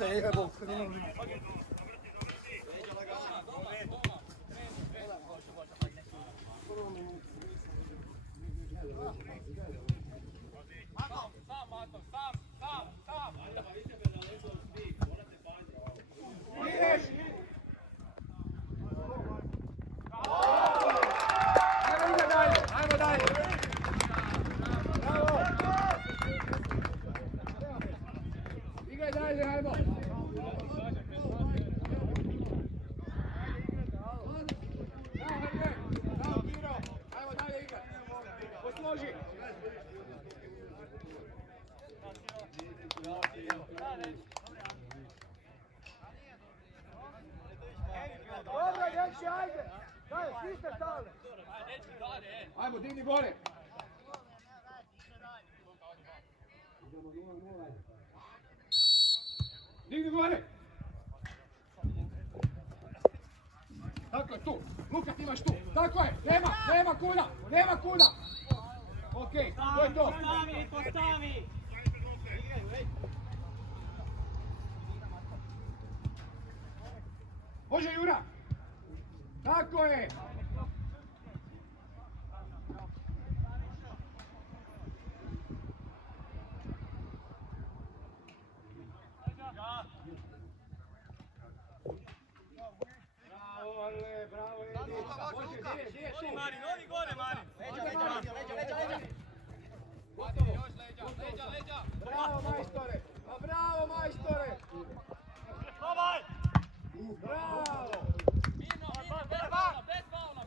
te, evo. Ajmo, digni gore! Digni gore! Tako je, tu! Luka, ti imaš tu! Tako je! Nema kuda! Nema kuda! Okej, to je to! Postavi! Može Jura! Tako je! Novi gore, Marin! Leđa! Bravo majstore! Bravo majstore! Probaj! Bravo! Bez faula!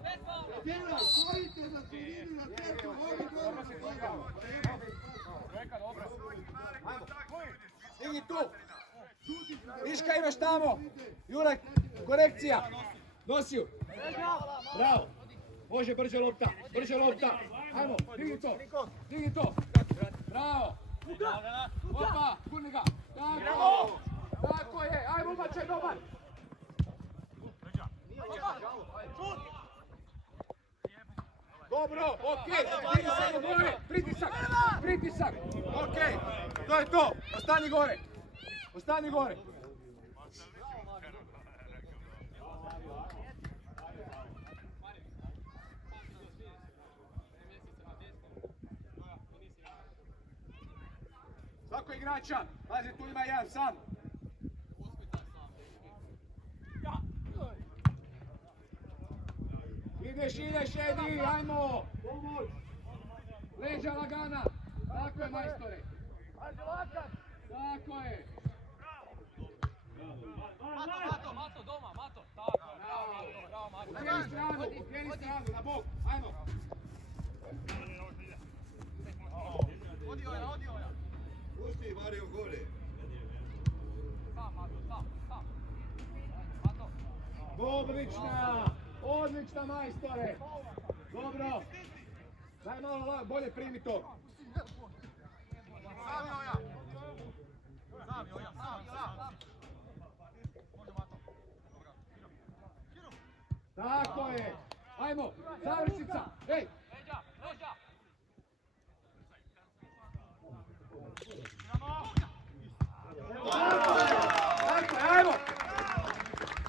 Djela, stojite za sredinu na tetu, ovi dobro se gledamo. Igi tu! Viška imaš tamo! Jurek, korekcija! Nosi ju! Bravo! Može brže lopta! Ajmo, digni to! Bravo! Opa, gurni ga! Tako je! Ajmo, ubačaj dobar! Dobro, okej! Pritisak gore! Pritisak! Okej, to je to! Ostani gore! Svako igrača, pazi, tu ima jedan sam. Ideš, Edi, ajmo! Pomoć! Leđa lagana! Tako je, majstore! Tako je! Mato, doma, Mato! Ukreni stranu, na bok, ajmo! Odio ja! Pusti Mario gore. Sam, Mato! Mato! Odlična majstore! Dobro! Daj malo bolje primi to! Sam Joja! Može Mato! Tako je! Ajmo! Završica! Ej! Leđa! Ajmo!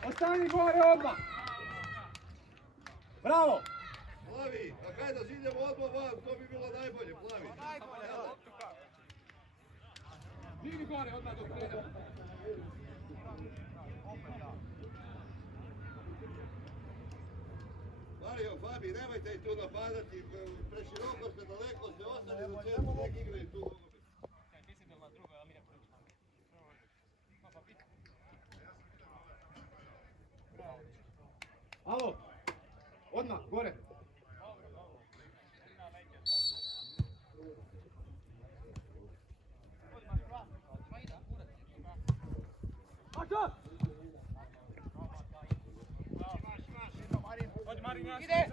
Ostani gore odmah! Bravo! Plavi, a kaj da idemo odmah van, to bi bilo najbolje, Plavi. Digni gore odmah dok krenemo. Mario, Fabi, nemojte i tu napadati, preširoko ste, daleko ste, ostali do centru, nek igraju tu. Alo! Odmah, gore! Ide!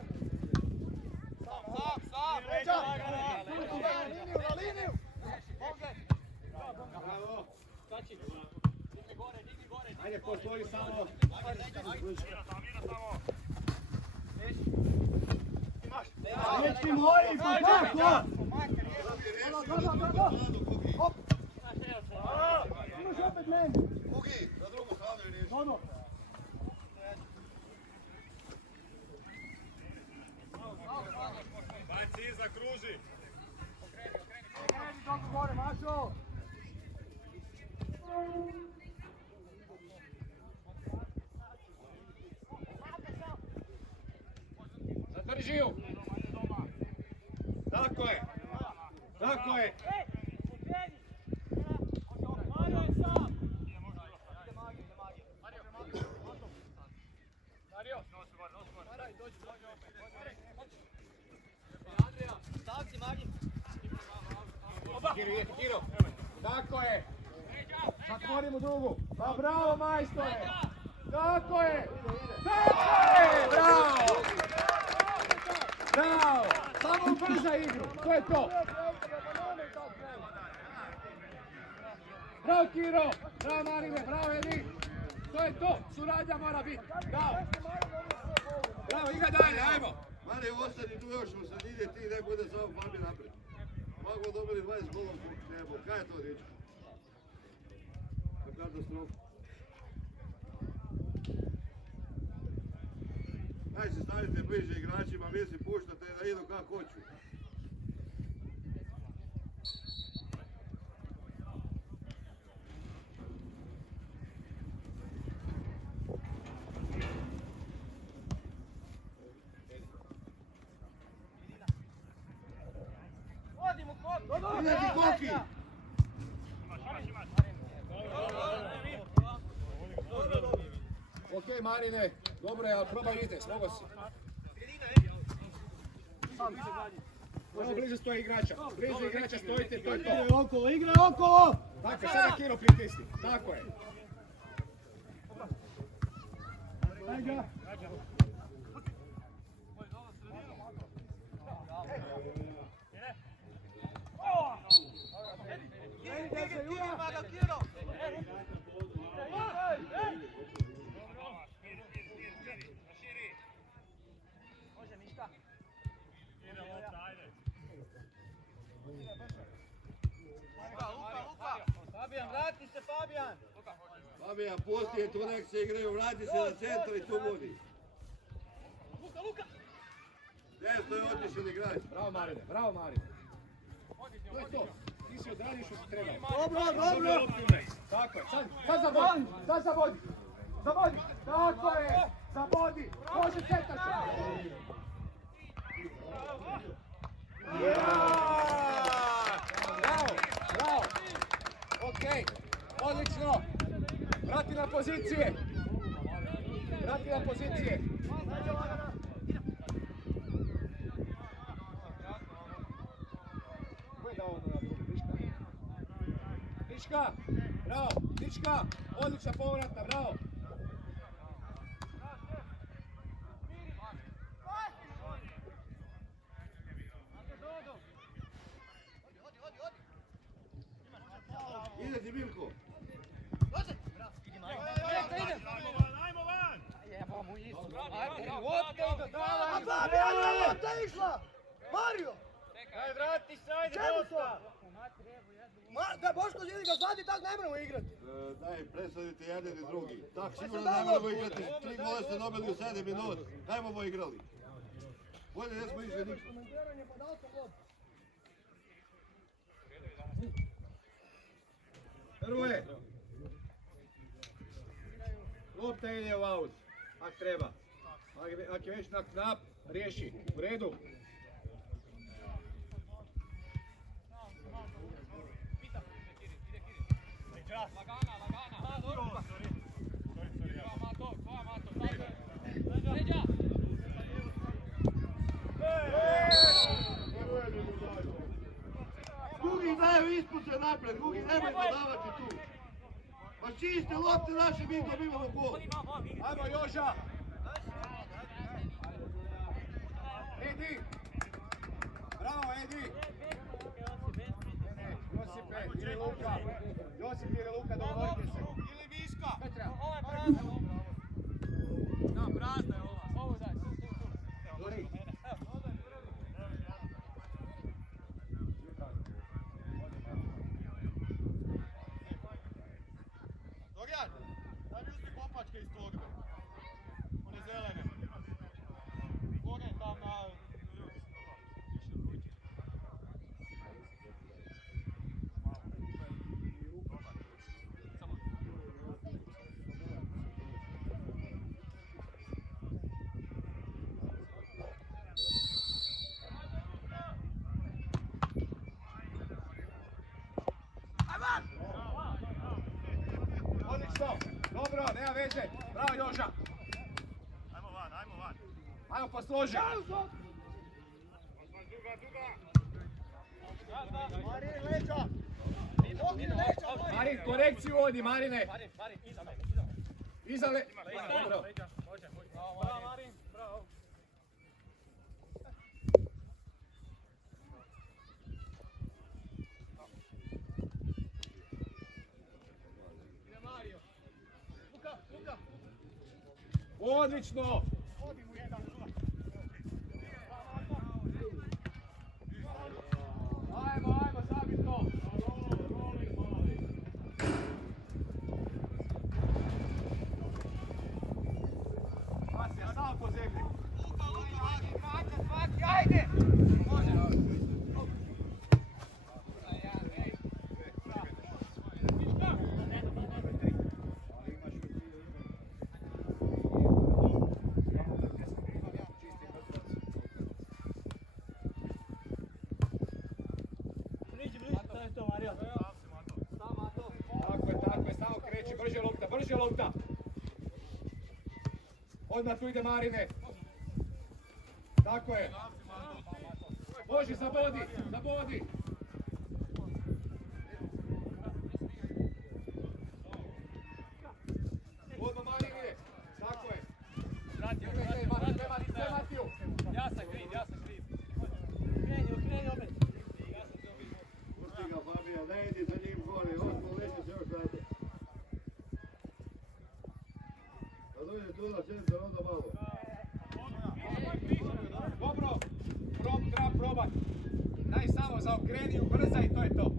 Sam! Leđa! Na liniju! Pogled! Bravo! Skači! Digni gore! Ajde, poslovi samo! Mira samo! Imaš! Dječki moji, kako? Hop! Imaš opet meni! Kugi, vi, na drugu stranu i ništa. Ono. Baci iza, kruži. Okreni dobro gore, Mašo. Zadrži ju. Tako je. Tako je. Kiro. Tako je. Zatvorimo drugu. Pa bravo majstore. Tako je. Tako je. Bravo. Bravo. Samo ubrza igru. To je to. Bravo Kiro. Bravo Marine. Bravo Edi. To je to. Suradnja mora biti. Bravo. Bravo, igra dalje. Ajmo. Mari, ostani tu još u sredini, ti ne bude samo Fabi napred. Mogu dobili 20 golov, nebo, kaj je to dječko? Katastrofa. Daj se stavite bliže igračima, vi si puštate da idu kako hoću. Ideti Koki! Ok Marine, dobro je, ali probaj vidite, mogo si. Možda bliže stoji igrača, bliže igrača stojite, to je to. Igraj okolo! Tako, sada Kiro pritisni, tako je. Daj ga. Fabijan, vrati se Fabijan! Fabijan, pusti je tu, nek se igraju, vrati se na centar i tu budi. Desno je otišao igrač. Bravo Marine, bravo Marine. To je to, ti si odradiš što si treba. Dobro! Tako je, sad zabodi, zabodi, tako je, zabodi, može centar se. Bravo, bravo, okej, odlično, vrati na pozicije, Ko je dao ono na drugu, Liška, bravo, Liška, odlična povratna, bravo. Ide ti Milko. Fabijan, te išla! Mario! Aj, vrati se, ajde, Čemu to? dosta! Da Boško želi ga zvati, tak ne možemo igrati. Daj, predstavite jedan i drugi. Tak, sigurno ne možemo igrati. 3 gola ste dobili u 7 minut. Kaj bomo igrali? Bolje ne smo išli ništa. Prvo je. Lopta ide u aut, ako treba. Ako je već na knap, riješi. U redu. Gugi daju ispod se napred, Gugi nemoj podavati tu. Pa čiste lopte naše, mi dobivamo gol. Ajmo Joža! Edi! Bravo Edi! Josipe, ili Luka! Josip ili Luka, dogovorite se. Ili Viška! Petra! Ovo je prazna. Da, prazna je ova. Ovo daj, tu. Gori! Dogja! Maran, daj mi uzmi kopačke iz torbe. One zelene. Gore tam na... Odlično, dobro, nema veze. Bravo Joža. Ajmo van. Ajmo posloži. Marin, leđa! Okri leđa, Marin! Marin, korekciju vodi, Marine. Iza le... Dobro. Bravo Marin, bravo. Ide Mario. Luka. Odlično. Ajmo, zabit to. Pasija, sam po zemlji. Svaki, ajde! Tako je, samo kreći, brže lopta. Odmah tu ide Marine. Tako je. Boži, zabodi. Odmah Marine, tako je. Sve Matiju. Ja sam kriv. Kreni opet. Pusti ga Fabija, ne idi za njim gore, osmo leće se još rade. Da dođe tu na centar, onda malo. Dobro, treba probat. Daj samo zaokreni, ubrzaj i to je to.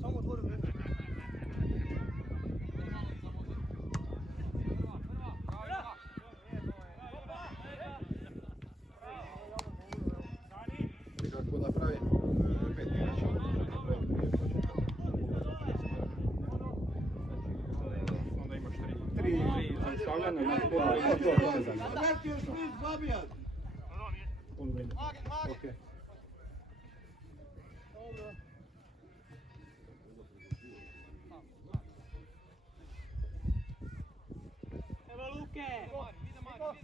Samo otvori vreme. Kako napravi? Pet igrača. Vrati još špit, Fabijan! Marin! Evo Luke! Ide Mario.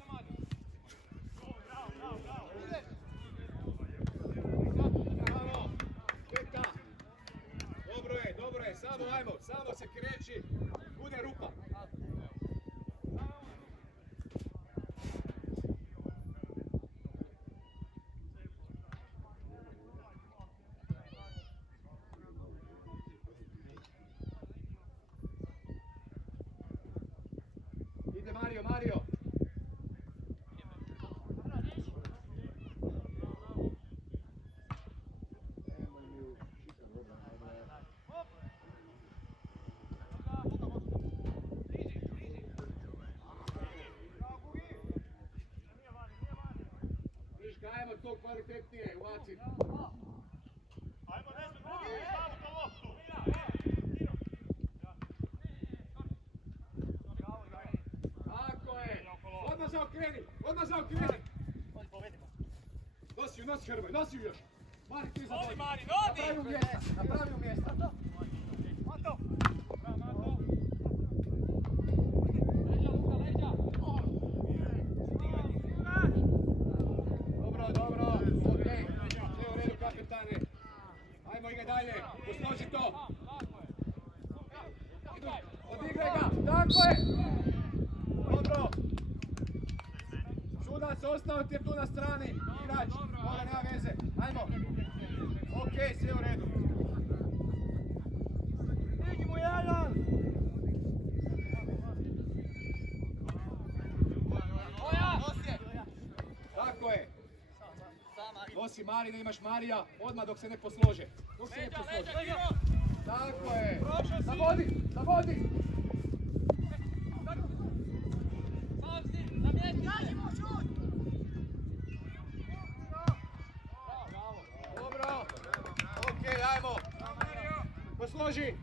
Bravo, čeka. Dobro je, samo se kreći, bude rupa. Ide Mario. Ajmo to kvalitetnije, uvaci. Ajmo nešto drugi, stavu to loptu. Tako je. Odmah zaokreni. Nosi Hrvoj, nosi ju još. Mari, ti za Odi Mari, Napravi u mjesta. Mato. Dobro. Okej. Sve u redu, kapetane. Ajmo, ide dalje. Posloži to. Odigraj ga. Tako je. Dobro. Sudac, ostao ti je tu na strani. Igrač. Toga nema veze. Ajmo. Okej, sve u redu. Vidimo jedan! Tako je. Nosi Marina, imaš Marija, odmah dok se ne poslože. Dok se ne poslože. Tako je. Zavodi. Dobro. Okej, ajmo. Posloži.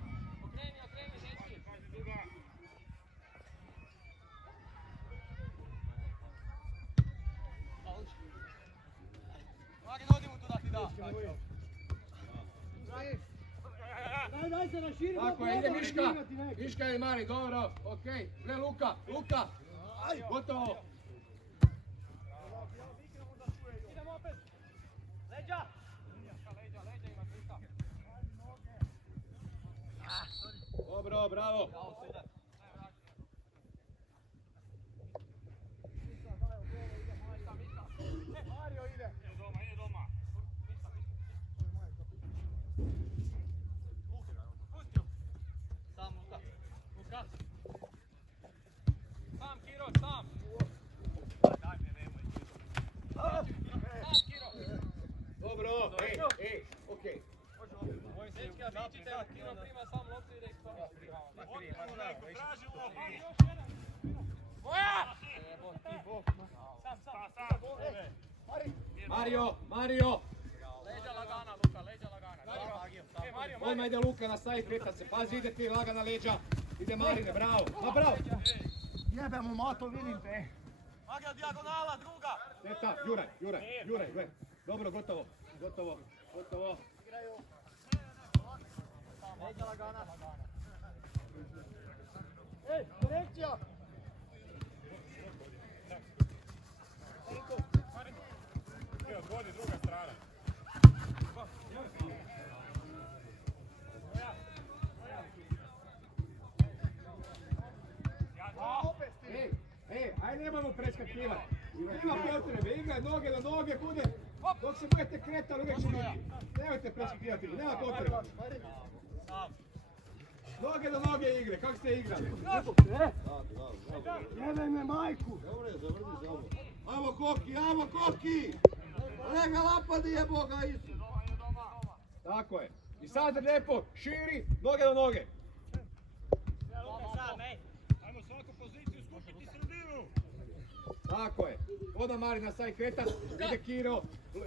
Daj se raširi. Tako je, ide Miška. Miška ili Mari, dobro, okej. Gle Luka. Gotovo. Idemo opet. Leđa ima Krista. Dobro, bravo. Mario ide. Ide doma. Sam Luka. Sam Kiro, sam. Daj me, nemoj. Sam Kiro. Dobro, okej. Dečki, vičite, Kiro prima sam loptu i da ih Moja! Sam. Mario. Leđa lagana, Luka, leđa lagana. Odmah ide Luka na saj, kretat se. Pazi, ide ti lagana leđa. Ide Marine, bravo. Bravo. Jebe mu mato, vidim te. Magija, dijagonala, druga. Teta, Juraj, gle. Dobro, gotovo. Leđa lagana. Ej, korekcija. Odvodi druga strana. Aj nemojmo preskakivati. Nema potrebe, igraj noge na noge, kude. Dok se budete kretali, uvijek će biti. Nemojte preskakivati, nema potrebe. Noge na noge igre, kako ste igrali? Jebe me majku. Ajmo Koki! Lega lapadi je Boga Isu! Tako je. I sad lijepo, širi, noge na noge. Ajmo svaku poziciju skupiti sredinu. Tako je. Odmah Mari na saj kretat, ide Kiro,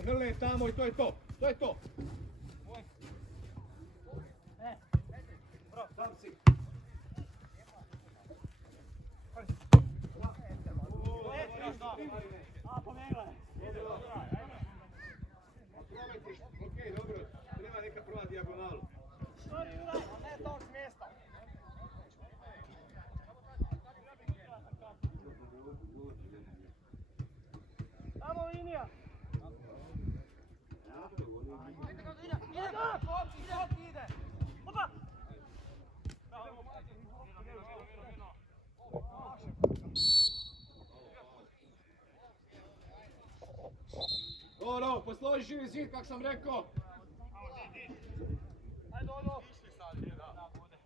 hrle je tamo i to je to. Sam si. Okej, dobro. Treba neka prva dijagonalu. Ne tog mjesta. Tamo linija. Ide. Opa! Dobro, posloži živi zid, kak sam rekao. Ajde, ono. Išli sad, da, bude.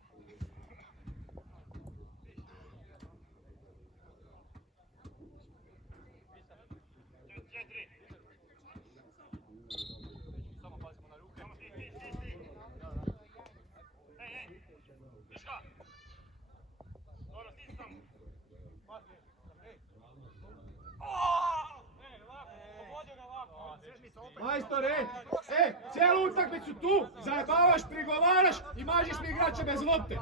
Samo pazimo na ruke. Ej, Miška! Dobro, stisam. Majstore, cijelu utakmicu tu, zajebavaš, prigovaraš i mažiš mi igrače bez lopte.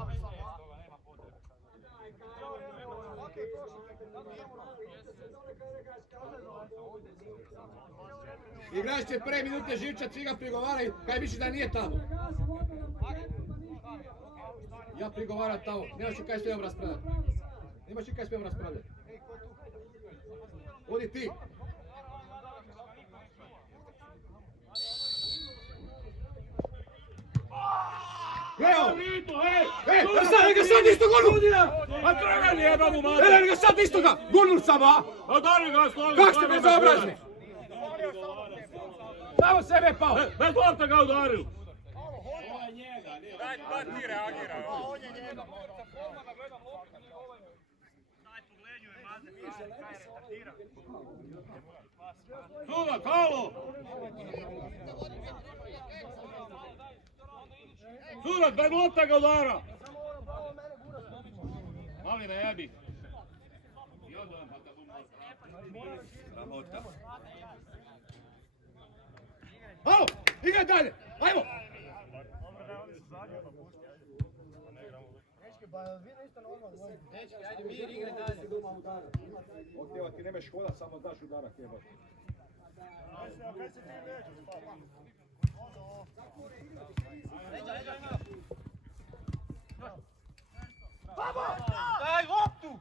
Igrač će prve minute živčat, svi ga prigovaraju, kaj misliš da nije tamo? Ja prigovaram tamo, nemaš i kaj smijem raspravljati. Odi ti. Evo! Neka sad isto gurnu! A treba njega mu mati! Neka sad isto ga! Gurnul samo, a? A dali ga slovi! Kako ste bezobrazni? Samo sebe pao! Bez lopta ga udaril! Daj ti reagira! On je njega! Daj poglednjuje maze, kaj retartira! Suda, kalo! Surat, daj lopta ga udara! Samo ono pravo mene gura. Mali ne jebi. Alo, igraj dalje, ajmo! Dečki, pa vi niste normalno. Dečki, ajde mir, igraj dalje. Od teba ti nemaš hoda, samo daš udarak jebati. Kaj se ti nećeš, pa? Daj loptu!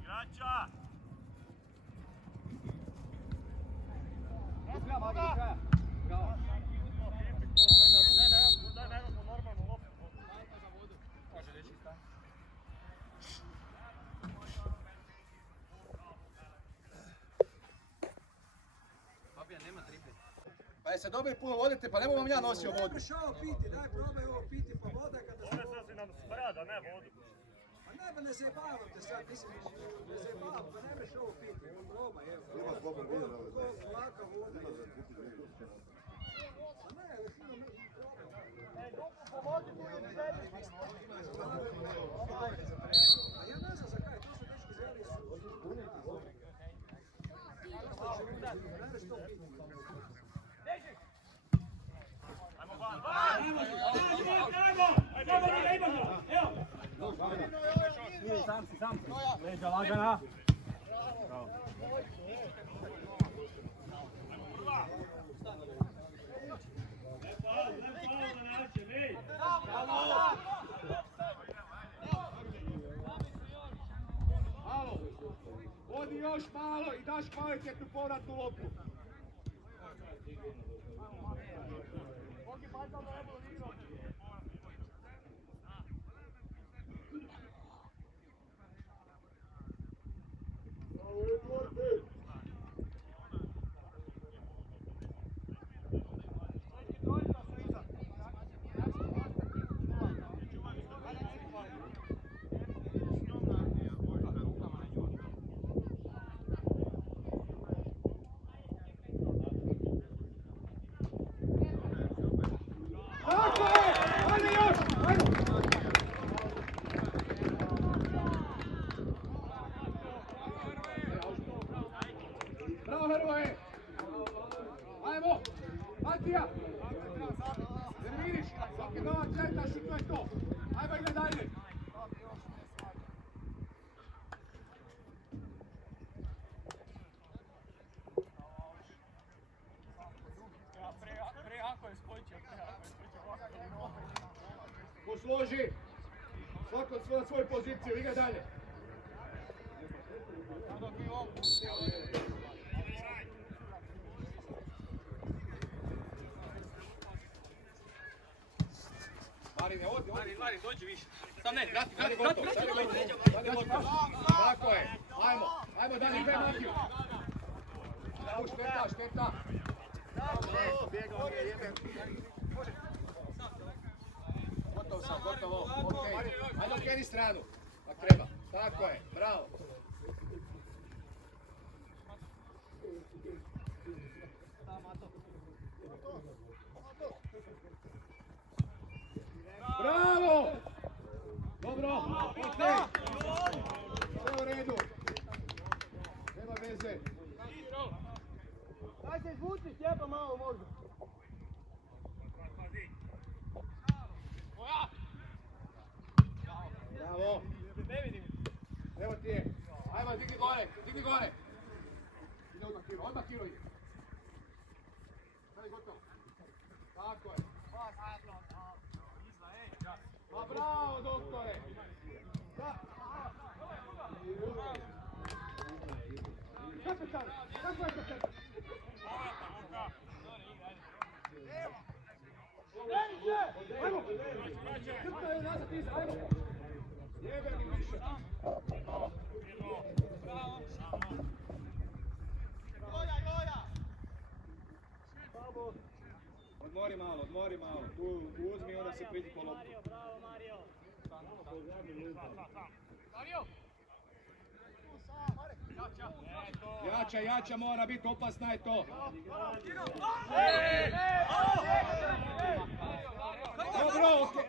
Igrača! Daj nekako normalnu loptu. Može reći šta? Fabijan, nema tripe. Pa se dobro puno vodite, pa ne mogu vam ja nosio vodu. Možeš ovo piti, daj probaj ovo piti, pa voda kada se... Ovo se nam sprada, ne vodu. Pa ne, pa ne zajebavam te sad, mislim, ne zajebavam, pa ne mreš ovo piti, probaj, evo. Ima slobodno vidjeti, ali da. Laka voda. Ima za kupiti nešto. Pa ne, ali fino mi probaj. A ja ne znam za kaj, to su dečki zeli su. Ne mreš to piti. Ajmo van, van! Leđa lagana. Malo, vodi još malo i daš kvalitetnu povratnu loptu. Bravo, Hrvoje! Ajmo! Matija! Jer vidiš, svaki nova četaš i to je to. Ajmo, ide dalje! Posloži! Svako na svoju poziciju, ide dalje! Marine, odi. Marin, dođi više. Sam ne, vrati. Tako je. Ajmo dalje, gre Matiju. Šteta. Gotovo. Okej. Ajde okreni stranu. Ako treba. Tako je, bravo. Bravo! Dobro, okej. Sve u redu. Nema veze. Daj se izvuci, Stjepa malo možda. Bravo. Evo ti je. Ajmo, digni gore. Ide odmah kilo ide. Sada je gotovo. Tako je. Pa bravo, doktore. Kapetan, kako je kapetan? Ajmo. Krpno je nazad, iza, ajmo. Jebe mi više. Odmori malo. Tu uzmi i onda se pridi po loptu. Jača, mora biti opasna je to. Dobro, okej.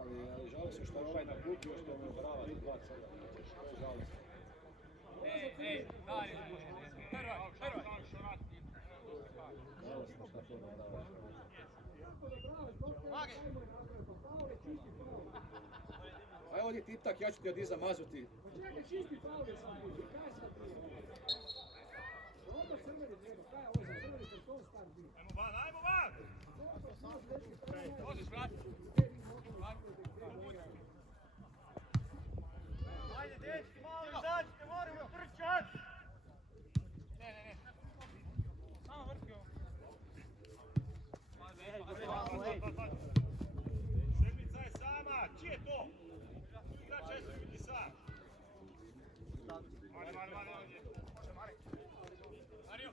Ali žao se što ovaj nakupio što mu brava do 2 crvena. To je žalostno. Ej, Dario, prva. Žalostno što to ne brava. Aj ovdje tiptak, ja ću ti od iza mazuti. Čekaj, čisti faul je sam bio. Kaj sad bio? Ovo crveni treba, kaj je ovo za crveni karton star bio? Ajmo van! Možeš vratiti. Ajde, dečki, malo izađite, moramo trčat! Ne. Samo vrti ovo. Sedmica je sama, čiji je to? Igrač je biti sam. Mare, ovdje. Mario.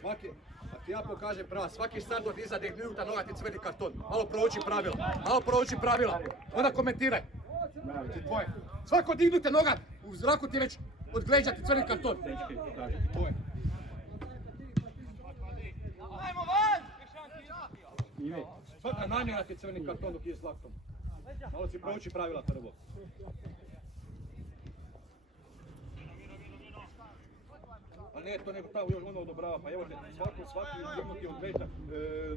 Svaki, a ti ja pokažem prava, svaki start od iza dek minuta noga ti crveni karton. Malo prouči pravila. Onda komentiraj. Ti tvoje. Svako dignute noga, u zraku ti već odgleđa ti crveni karton. Tvoje. Ajmo van! Svaka namjera ti crveni karton dok je s laktom. Malo si prouči pravila prvo. A ne, to nego tamo još ono odobrava, pa evo te, svaki dignuti odgleđa,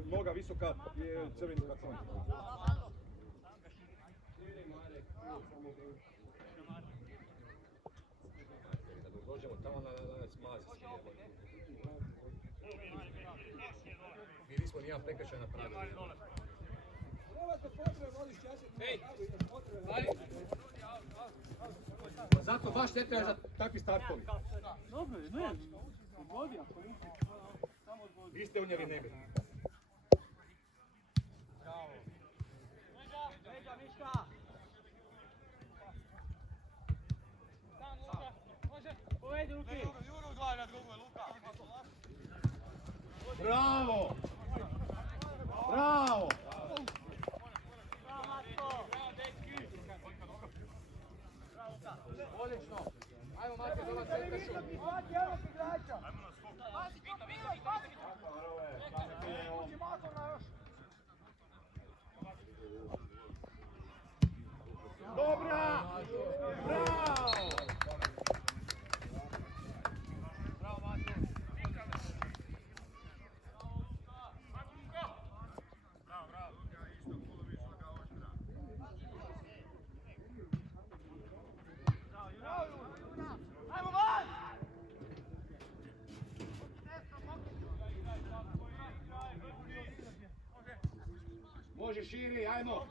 noga visoka je crveni karton. Da dođemo tamo na smazi svi, evo. Mi nismo nijedan prekršaj napravili. Zato baš ne treba za takvi startovi. Dobro, ne, odvodi ako nisi. Vi ste u njevi nebe. Bravo. Leđa, Miška! Sam, Luka, može? Povedi, Luki! Juro gledaj na drugoj, Luka! Bravo! Odlično! Ajmo Matija, dobar centrašu! Dobra! Bravo! Može širi, ajmo!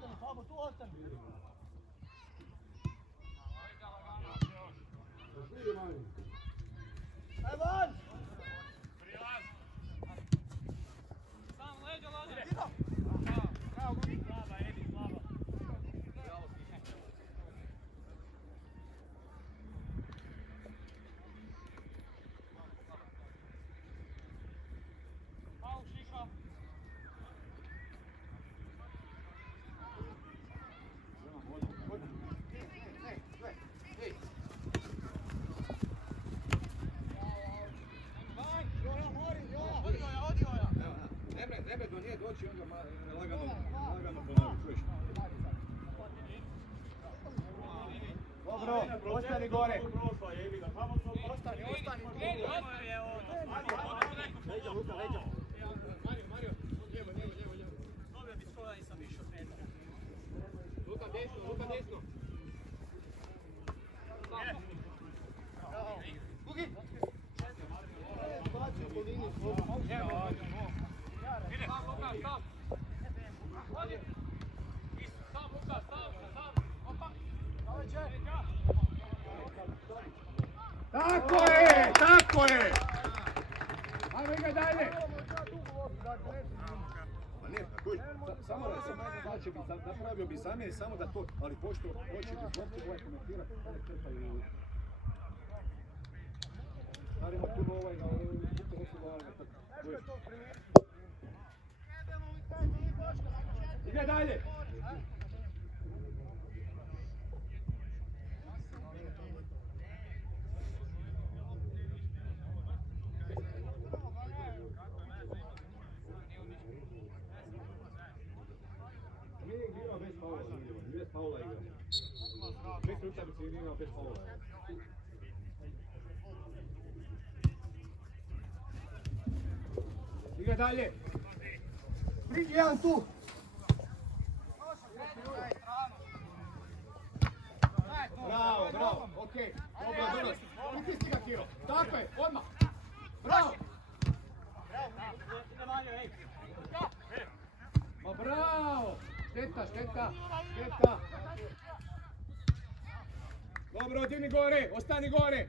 Sam, leđa, laže! Nemoj do nje doći, onda lagano ponovi, čuješ? Dobro, ostani gore. Ostani. Leđa, Luka, leđa. Mario, lijevo. Dobio bi skoro, nisam išao. Luka desno. Gugi! Igraj dalje! Ma ne, kuć, samo da sam znači, napravio bi zamjer samo da to, ali pošto hoće bi zlopti ovaj komentirati, da ne trpaju. Stavimo tu ovaj na Igraj dalje! Bez Paula igra. 6 utakmica je igrao bez Paula. Igraj dalje! Priđi jedan tu. Bravo, bravo, okej. Dobro, dobro. Utisni ga, Kiro. Tako je, odmah. Bravo! Ma bravo! Šteta, šteta, šteta. Dobro, digni gore, ostani gore.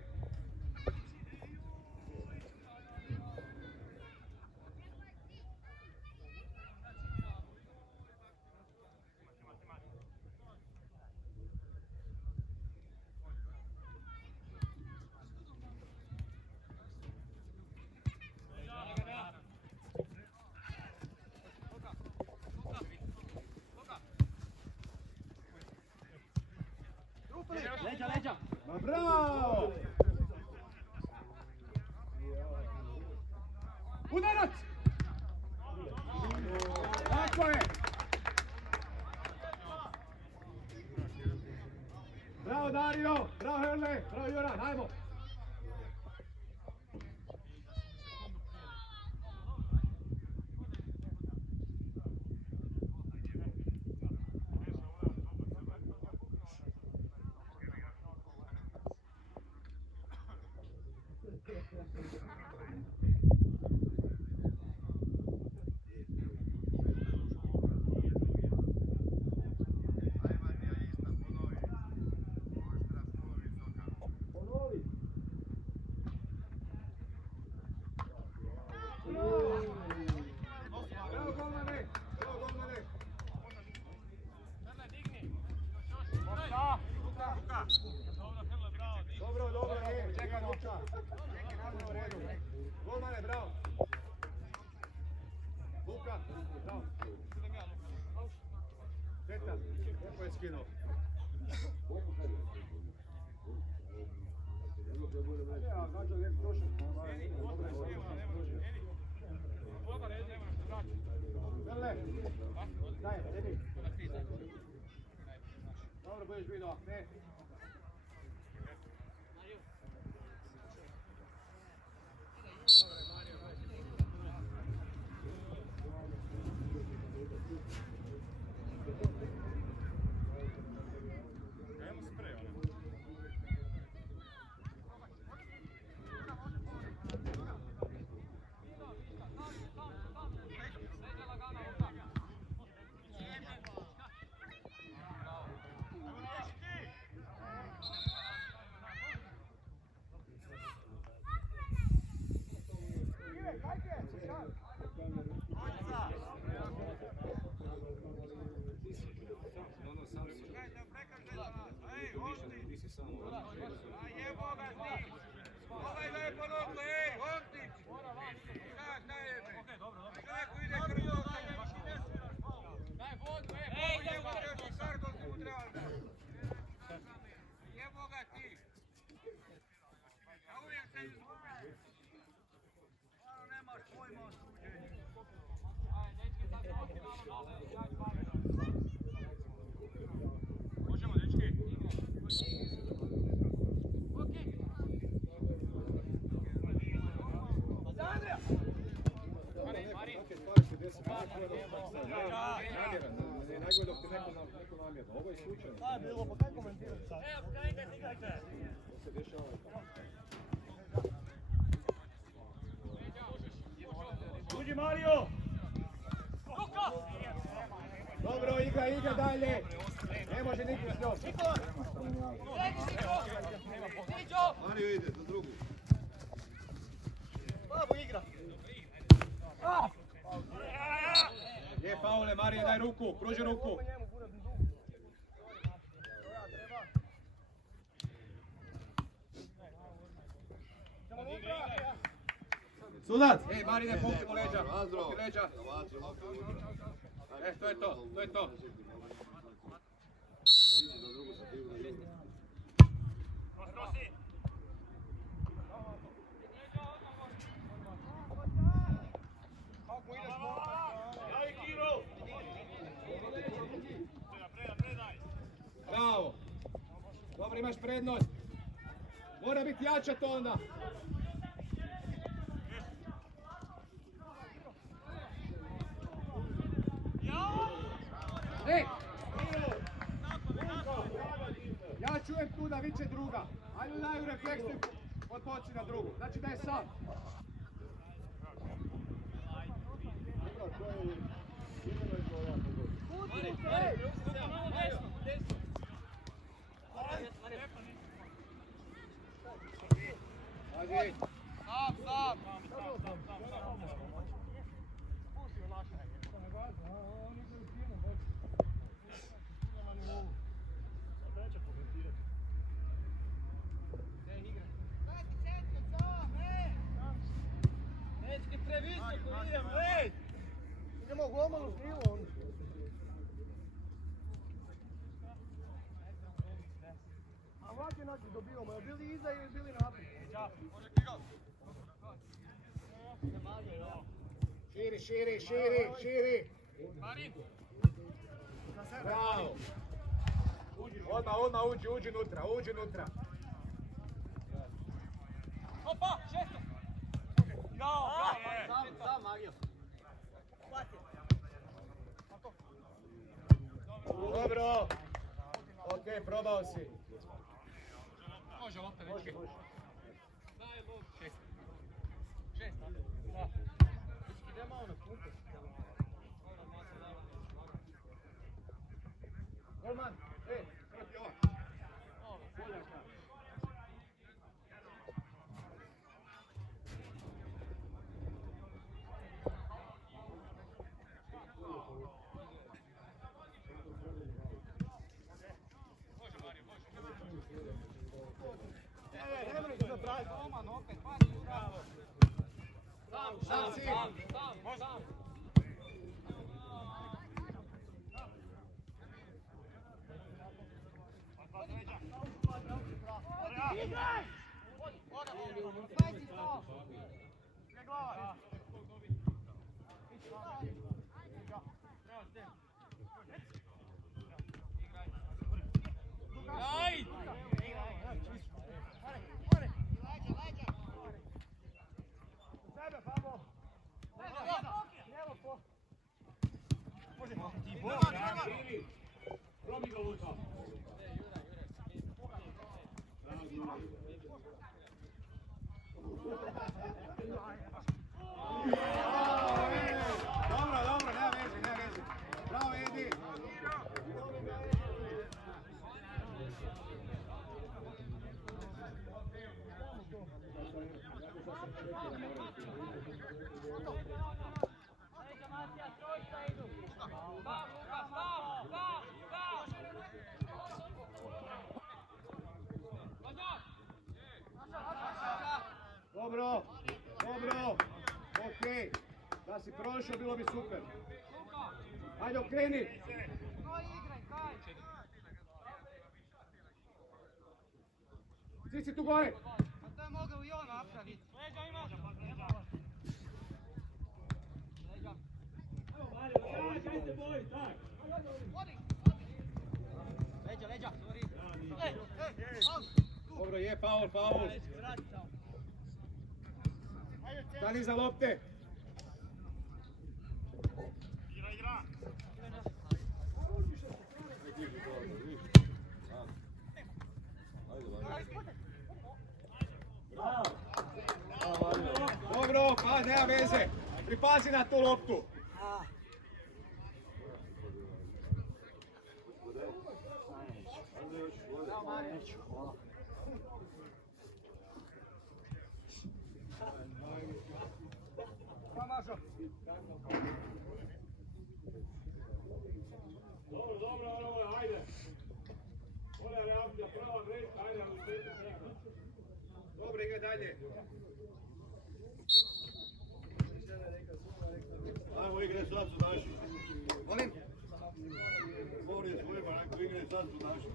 Ma bravo! Udarac! Tako je! Bravo Dario! Bravo Herle! Bravo Joran! Ajmo! Dobro, dobro, čekaj Luka. Neki nazad u redu. Golmane, bravo. Luka, bravo. Petar, lijepo je skinuo. Dobro, budeš vidio, ne. Najgore dok ti neko namjerno, ovo je slučajno. Da je bilo, pa kaj komentirati sad? Evo, kajte, igrajte! To se dešava i tako. Uđi Mario! Dobro, igra dalje! Ne može niko s njom! Mario ide za drugu. Slabo igra! Je, Paule, Marije, daj ruku, pruži ruku. Sudac! Ej, Marine, pokrijemo leđa. Azdro. Pokri leđa. Novaci, lopte unutra. To je to, to je to. Ići do drugu sa tim, da idu. Bravo. Dobro, imaš prednost. Mora biti jača to onda. Ej! Ja čujem tu da viče druga. Ajde daju refleksiju odpoči na drugu. Znači da je sam. Ajde. Idemo u golmanu krivo onda. A ovakve način dobivamo, je bili iza ili bili naprijed? Širi. Bravo. Odmah uđi unutra. Opa, šesto! Sam, Magio. Dobro. Ok, probao si. Može lopta, dečki. Šest. Da. Idemo ono, kupe. Golman, proti ova. Sam. Dobro, nema veze. Bravo, Edi. Dobro. Ok. Da si prošao, bilo bi super. Ajde, okreni. Ti si tu gore. To je mogao i on napraviti. Leđa ima. Leđa. Dobro, je, faul. Stani iza lopte. Igra. Dobro, pa nema veze. Pripazi na tu loptu. Dobro, igra dalje. Ajmo igre, sad su naši. Molim? Govori svojima, neko igre, sad su naši.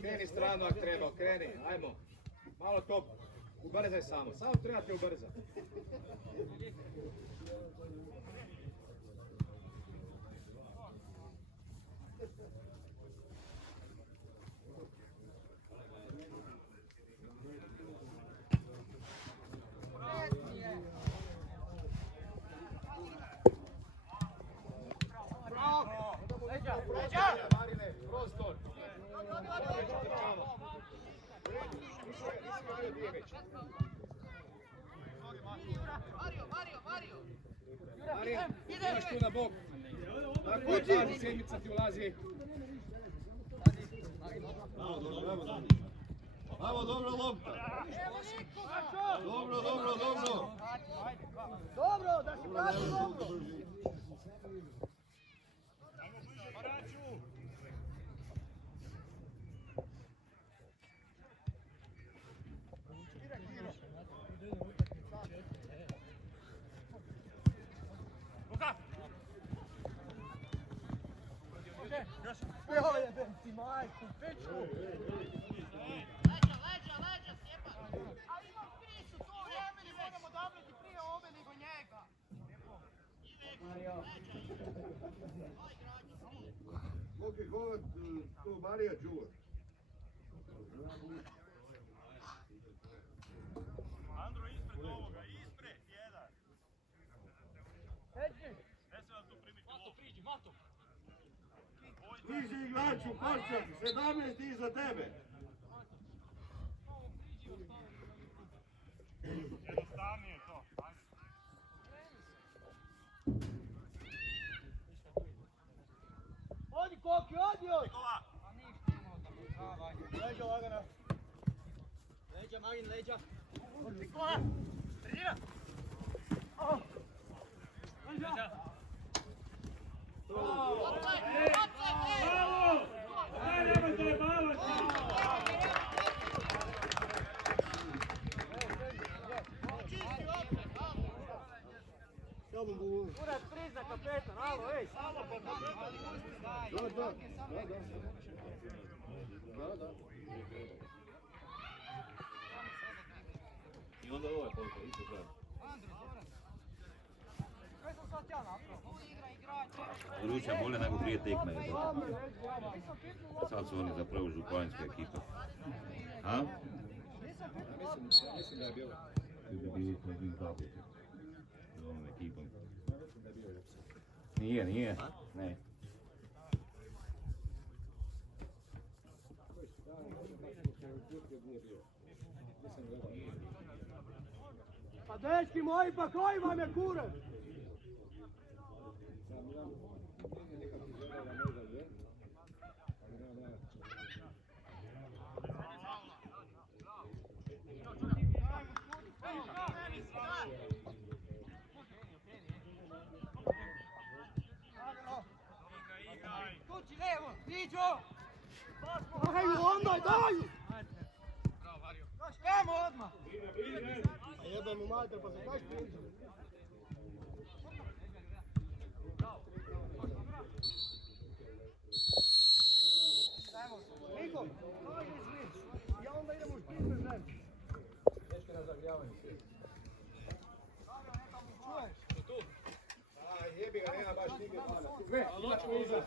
Kreni stranu ako treba, kreni, ajmo. Malo to, ubrzaj samo trebate ubrzati. Marine, prostor. Marija, imaš tu na bok. Tako je, pazi, sedmica ti ulazi. Ajmo, dobro lopta. Dobro. Dobro, da si pravi dobro. Ti majku, pečku! Leđa, Stjepan! A ima krisu, to vrijeme ne moramo odabrati prije ove nego njega! Koliko je govat tu Marija čuva? Andro, ispred ovoga, ispred, jedan! Peđi! Ne se vam tu primiti Mato, priđi, Mato! Bliži igraču, Korčak, 17 iza tebe. Jednostavnije to, ajde. Odi Koki, odi! Nikola! Leđa lagana. Leđa, Marin, leđa. Nikola! Sredina! Leđa! Urat prizna kapetan, alo, ej! Da. I onda ovaj koliko, isto tako. Kaj sam sad ja napravo? Ručan bolje nego prije tekme. Sad su oni zapravo županijska ekipa. A? Mislim da je bilo. Ti bi bili koji bi zabiti. S ovom ekipom. Nije. Ne. Pa dečki moji, pa koji vam je kurac? Tuči, levo, Niđo! Daju onda, daju! Kamo odmah! A jebem mu mater, pa se kaš priđu. Niko, kaži svi. Ja onda idem u špitne žene. Dečke na zagrijavanju. Čuješ? Jebi ga, nema baš nigdje. Sve, imaš mi iza.